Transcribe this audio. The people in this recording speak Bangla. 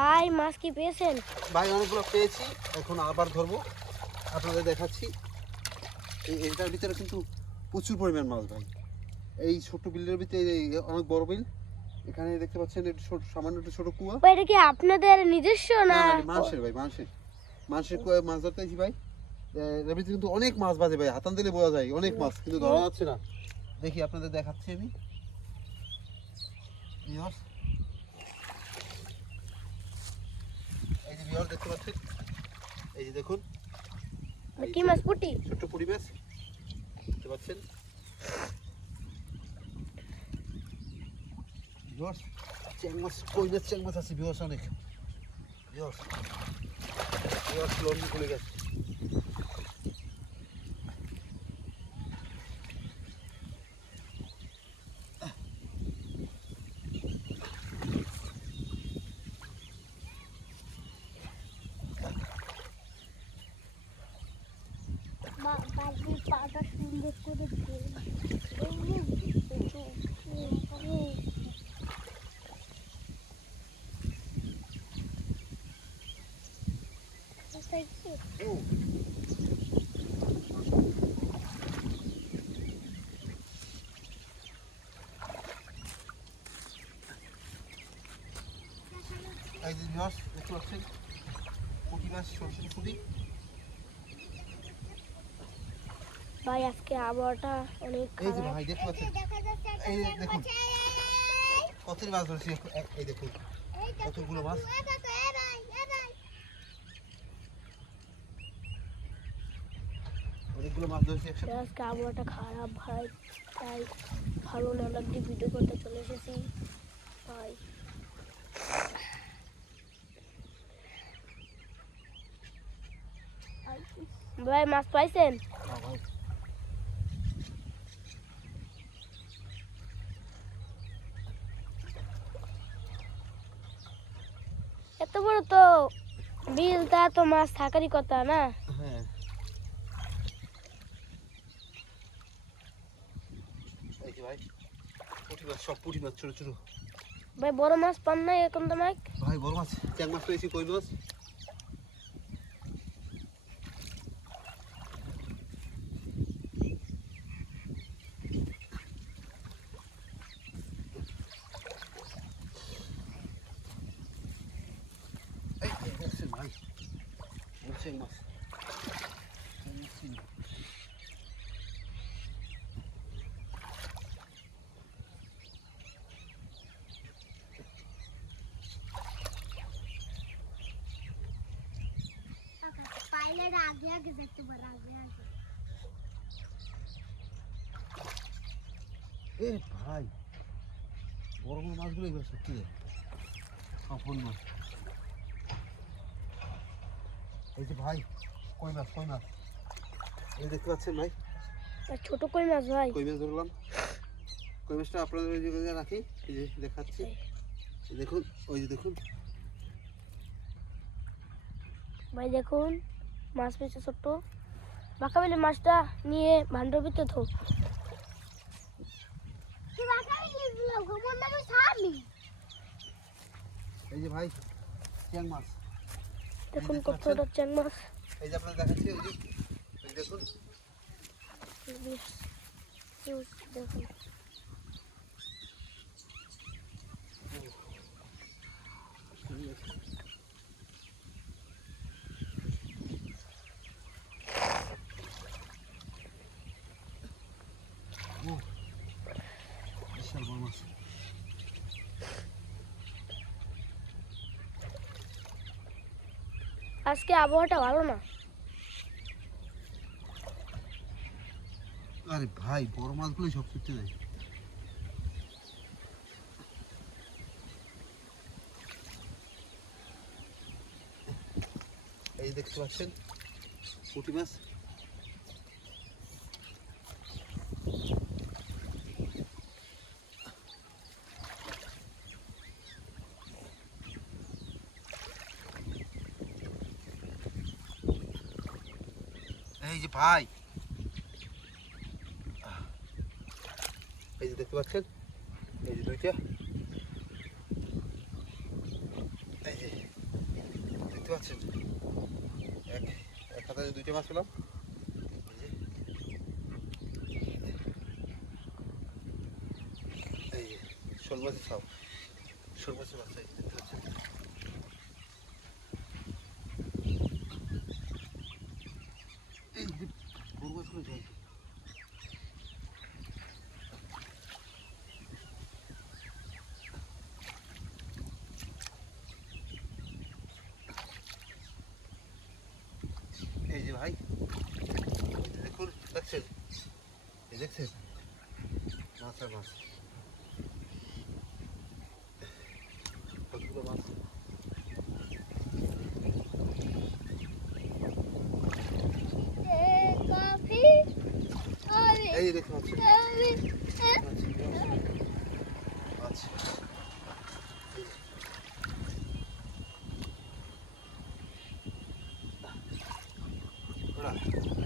ভাই মাছ কি পেয়েছেন? ভাই অনেকগুলো পেয়েছি, এখন আবার ধরবো, আপনাদের দেখাচ্ছি। এটার ভিতরে কিন্তু প্রচুর পরিমাণ মাছ ভাই। এই ছোট বিলের ভিতরে অনেক বড় বিল, এখানে দেখতে পাচ্ছেন একটু সামান্য একটু ছোট কুয়া। ভাই এটা কি আপনাদের নিজস্ব না? মানুষের ভাই, মানুষের কুয়ায় মাছ ধরতে আছি ভাই। এর ভিতরে কিন্তু অনেক মাছ বাজে ভাই, হাতান দিলে বোঝা যায় অনেক মাছ, কিন্তু ধরা যাচ্ছে না। দেখি আপনাদের দেখাচ্ছি আমি। এই যে ভিউয়ার দেখতে পাচ্ছেন, এই যে দেখুন কি মাছ? পুঁটি? ছোট পুঁটি মাছ দেখতে পাচ্ছেন ভিউয়ার। চ্যাং মাছ, কই মাছ, চ্যাং মাছ আছে ভিউয়ার অনেক। ভিউয়ার লোন খুলে গেছে। পাটা সুন্দর করে এই যে ভিউয়ার দেখতে পাচ্ছেন পুঁটি মাছ, সরষে পুঁটি। ভাই আজকে আবহাওয়াটা অনেক এই যে খারাপ। ভাই দেখতে পাচ্ছেন, এই যে দেখুন কতগুলো মাছ ধরেছি। এই দেখুন কতগুলো মাছ। অনেকগুলো মাছ ধরেছি একসাথে। আজকে আবহাওয়াটা খারাপ ভাই, তাই ভালো না লাগলে ভিডিও করতে চলে এসেছি ভাই। ভাই মাছ পাইছেন? এত বড় তো বিল, তা তো মাছ থাকারই কথা না? হ্যাঁ এই যে ভাই পুঁটি মাছ, সব পুঁটি মাছ ছোট ছোট। ভাই বড় মাছ পান না এখন তো মাইক? ভাই বড় মাছ, চ্যাং মাছ পেয়েছি, কই মাছ। এই দেখছেন ভাই, চ্যাং মাছ। এই ভাই বড় বড় মাছগুলো এগুলো সত্যি সফল মাছ। এই যে ভাই কই মাছ, কই মাছ এই দেখতে পাচ্ছেন ভাই, ছোট কই মাছ ভাই। কই মাছ ধরলাম। কই মাছটা আপনাদের ওই জায়গায় রাখি, এই যে দেখাচ্ছি। দেখুন ওই যে দেখুন ভাই দেখুন মাছ পেয়েছে ছোট্ট। বাঁকা বেলে মাছটা নিয়ে ভান্ডার ভিতরে থোক। এই যে ভাই চ্যাং মাছ দেখুন কত ছোট চ্যাং মাছ। এই যে আপনাদের দেখাচ্ছি, ওই যে এই দেখুন দেখুন বিশাল বড় মাছ। আজকে আবহাওয়াটা ভালো না। আরে ভাই বড় মাছগুলোই সব ছুটতে যায়। এই দেখতে পাচ্ছেন পুঁটি মাছ। এই যে ভাই, এই যে দেখতে পাচ্ছেন, এই যে দুইটা, এই যে পাচ্ছেন এক এক হাতে 2টা মাছ পেলাম। এই যে শোল মাছের ছাপ, শোল মাছের বাচ্চা এই যে দেখতে পাচ্ছেন। এই যে বড় মাছগুলো জল এই যে ভাই দেখুন, দেখছেন এই দেখছেন মাছ আর মাছ, কতগুলো মাছ। এই যে দেখতে পাচ্ছেন মাছ, মাছ